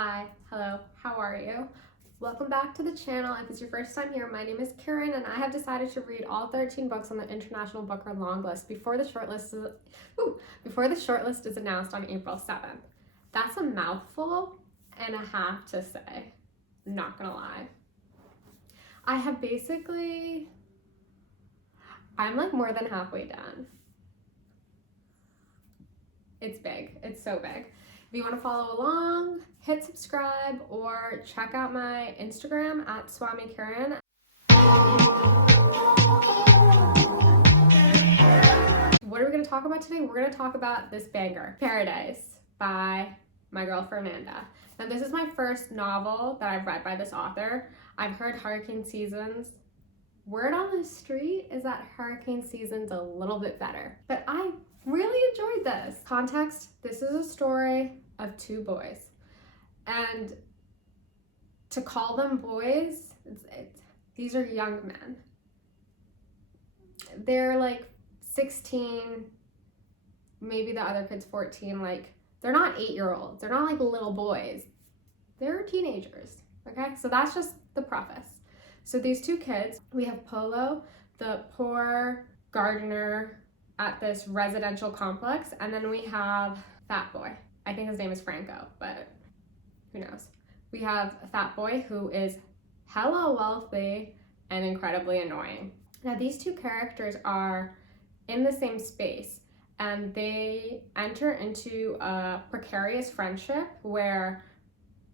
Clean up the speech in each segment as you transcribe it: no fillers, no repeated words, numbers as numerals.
Hi, hello, how are you? Welcome back to the channel. If it's your first time here, my name is Kiran and I have decided to read all 13 books on the International Booker Longlist before the shortlist is announced on April 7th. That's a mouthful and a half to say, I'm not gonna lie. I'm like more than halfway done. It's big, it's so big. If you want to follow along, hit subscribe or check out my Instagram at Swami Kiran. What are we going to talk about today? We're going to talk about this banger, Paradais by my girl Fernanda. Now this is my first novel that I've read by this author. I've heard hurricane seasons. Word on the street is that hurricane season's a little bit better, but I really enjoyed this. Context, this is a story of two boys, and to call them boys, these are young men. They're like 16, maybe the other kid's 14, like they're not 8-year-olds, they're not like little boys, they're teenagers, okay? So that's just the preface. So these two kids, we have Polo, the poor gardener at this residential complex, and then we have Fat Boy. I think his name is Franco, but who knows? We have Fat Boy, who is hella wealthy and incredibly annoying. Now these two characters are in the same space and they enter into a precarious friendship where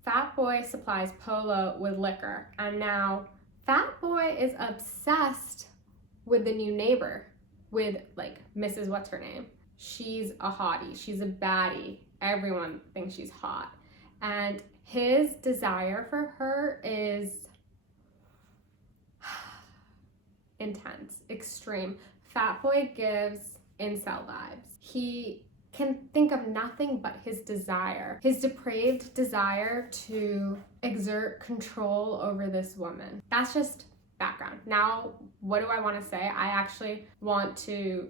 Fat Boy supplies Polo with liquor, and now Fat Boy is obsessed with the new neighbor, with like Mrs. What's her name. She's a hottie, she's a baddie, everyone thinks she's hot, and his desire for her is intense, extreme. Fat Boy gives incel vibes. He can think of nothing but his desire, his depraved desire to exert control over this woman. That's just background. Now, what do I want to say? I actually want to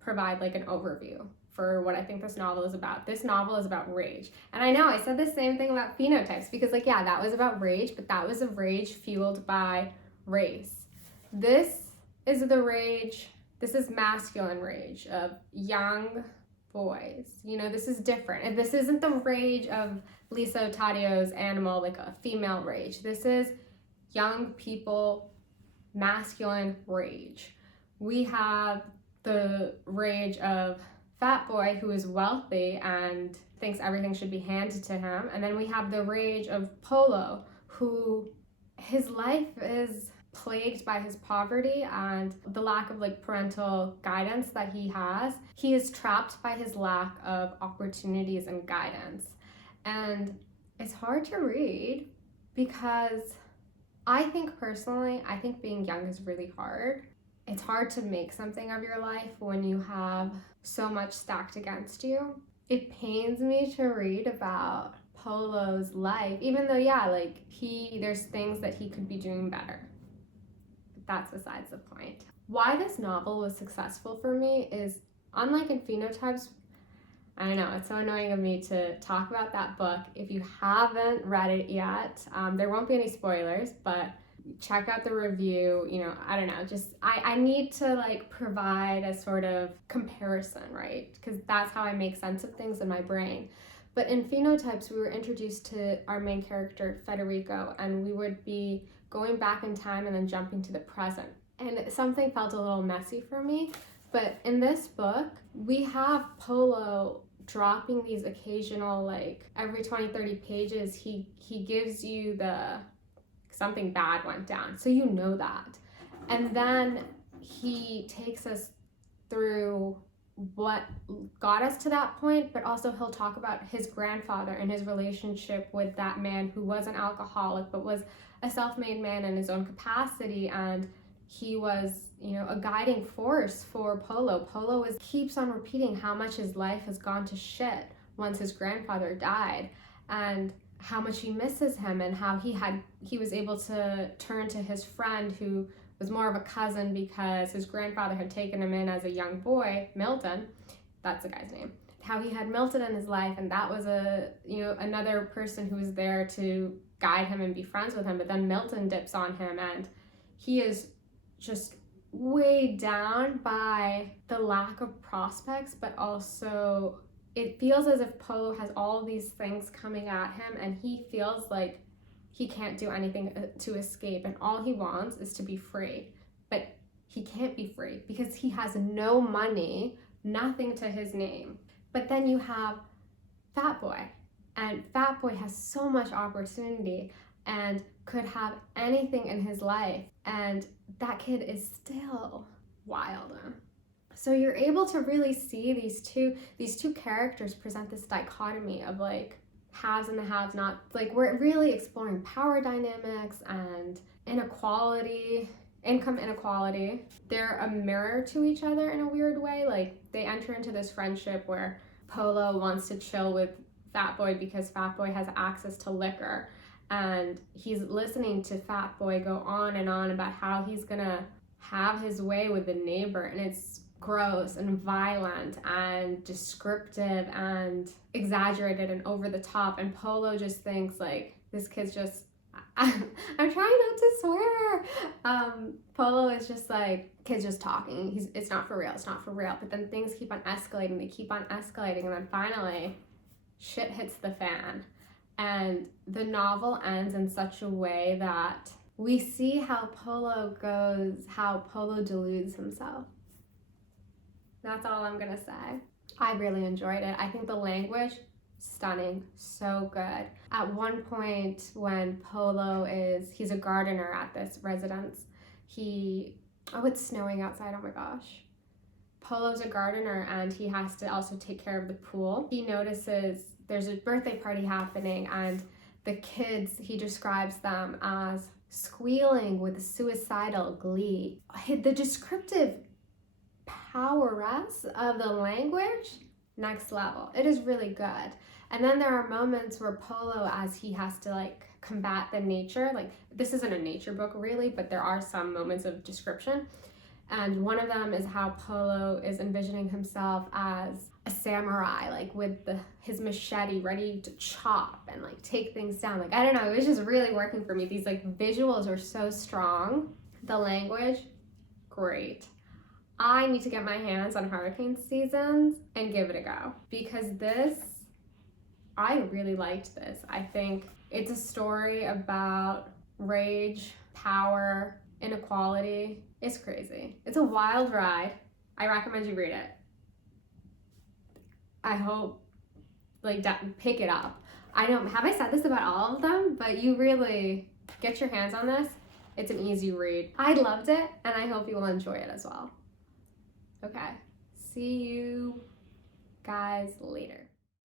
provide like an overview for what I think this novel is about. This novel is about rage. And I know I said the same thing about phenotypes because like, yeah, that was about rage, but that was a rage fueled by race. This is the rage, this is masculine rage of young boys. You know, this is different. And this isn't the rage of Lisa Tadio's Animal, like a female rage. This is young people, masculine rage. We have the rage of Fat Boy, who is wealthy and thinks everything should be handed to him. And then we have the rage of Polo, who his life is plagued by his poverty and the lack of like parental guidance that he has. He is trapped by his lack of opportunities and guidance. And it's hard to read because I think personally, I think being young is really hard. It's hard to make something of your life when you have so much stacked against you. It pains me to read about Polo's life, even though, yeah, like there's things that he could be doing better. But that's besides the point. Why this novel was successful for me is, unlike in Phenotypes, I don't know, it's so annoying of me to talk about that book. If you haven't read it yet, there won't be any spoilers, but check out the review. You know, I don't know, just I need to like provide a sort of comparison, right? Because that's how I make sense of things in my brain. But in Phenotypes, we were introduced to our main character, Federico, and we would be going back in time and then jumping to the present. And something felt a little messy for me. But in this book, we have Polo dropping these occasional, like every 20-30 pages, he gives you the something bad went down, so you know that. And then he takes us through what got us to that point, but also he'll talk about his grandfather and his relationship with that man who was an alcoholic but was a self-made man in his own capacity, and he was, you know, a guiding force for Polo. Polo keeps on repeating how much his life has gone to shit once his grandfather died, and how much he misses him, and how he was able to turn to his friend who was more of a cousin because his grandfather had taken him in as a young boy, Milton, that's the guy's name, how he had Milton in his life, and that was another person who was there to guide him and be friends with him, but then Milton dips on him, and he is just weighed down by the lack of prospects, but also it feels as if Polo has all these things coming at him, and he feels like he can't do anything to escape, and all he wants is to be free. But he can't be free because he has no money, nothing to his name. But then you have Fat Boy, and Fat Boy has so much opportunity and could have anything in his life, and that kid is still wild. So you're able to really see these two characters present this dichotomy of like haves and the have-nots. Like, we're really exploring power dynamics and inequality, income inequality. They're a mirror to each other in a weird way. Like, they enter into this friendship where Polo wants to chill with Fat Boy because Fat Boy has access to liquor, and he's listening to Fat Boy go on and on about how he's gonna have his way with the neighbor, and it's gross and violent and descriptive and exaggerated and over the top, and Polo just thinks like, this kid's just I'm trying not to swear. Polo is just like, kid's just talking. It's not for real. It's not for real. But then things keep on escalating. They keep on escalating. And then finally, shit hits the fan. And the novel ends in such a way that we see how Polo deludes himself. That's all I'm going to say. I really enjoyed it. I think the language, stunning, so good. At one point when he's a gardener at this residence, it's snowing outside, oh my gosh. Polo's a gardener and he has to also take care of the pool. He notices there's a birthday party happening, and the kids, he describes them as squealing with suicidal glee. The descriptive poweress of the language, next level. It is really good. And then there are moments where Polo, as he has to like combat the nature, like this isn't a nature book really, but there are some moments of description. And one of them is how Polo is envisioning himself as a samurai, like with his machete ready to chop and like take things down. Like, I don't know, it was just really working for me. These like visuals are so strong. The language, great. I need to get my hands on Hurricane Seasons and give it a go, because I really liked this. I think it's a story about rage, power, inequality. It's crazy. It's a wild ride. I recommend you read it. I hope, pick it up. Have I said this about all of them? But you really get your hands on this. It's an easy read. I loved it, and I hope you will enjoy it as well. Okay, see you guys later.